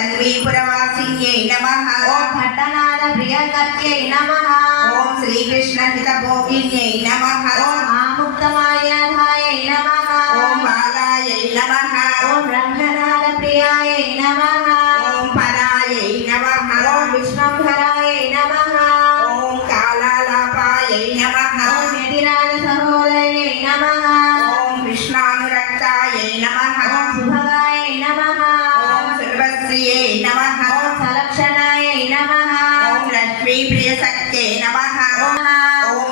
तन्वीपुरवासिन्यै नमः। ओम भट्टनाद प्रियंकर्त्यै नमः। ओम श्रीकृष्णहितभोगिन्यै नमः। ओम आमुक्तमाल्याधायै नमः। ओम बालायै नमः। ओम रंगनाद प्रियायै नमः। ओम परायै नमः। ओम विष्णुभरायै नमः। ओम कालालापायै नमः। ओम यतिराज सहोदयै नमः। ओम कृष्णानुरक्तायै नमः। ओम सुभगायै नमः। ओम सर्वश्रियै नमः। ओम सलक्षणायै नमः। ओम लक्ष्मीप्रियशक्त्यै नमः। ओम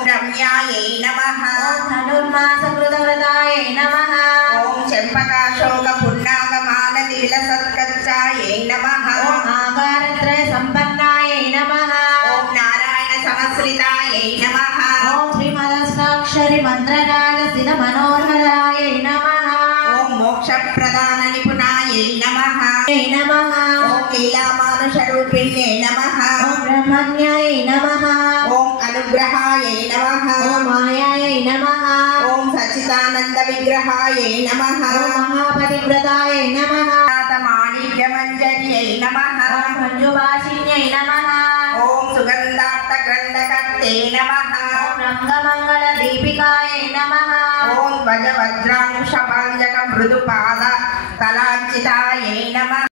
रम्यायै नमः। ओम धनुर्मासकृतव्रतायै नमः। ओम चंपकाशोकपुन्नागमानतिलसत्कच्चायै नमः। ओम आकारत्रय संपन्नायै नमः। ओम नारायण समश्रितायै नमः। ओम श्रीमदष्टाक्षरी मंत्रराजसिद्ध मनोहरायै नमः। ओम मोक्षप्रदान निपुणायै नमः। नमः। ओम लीलामानुषरूपिण्यै नमः। ओम ब्रह्मण्यायै नमः। ओम अनुग्रहायै नमः। ओम मायायै नमः। ओम सच्चिदानन्दविग्रहायै नमः। ओम महापतिव्रतायै नमः। माणिक्यमञ्जर्यै नमः। ओम मंजुभाषिण्यै नमः। ओम सुगन्धार्थग्रन्थकर्ते नमः। ओम रंगमंगलदीपिकायै नमः। ओम ध्वजवज्रांशपाञ्जकमृदुपाद कलाञ्चितायै नमः।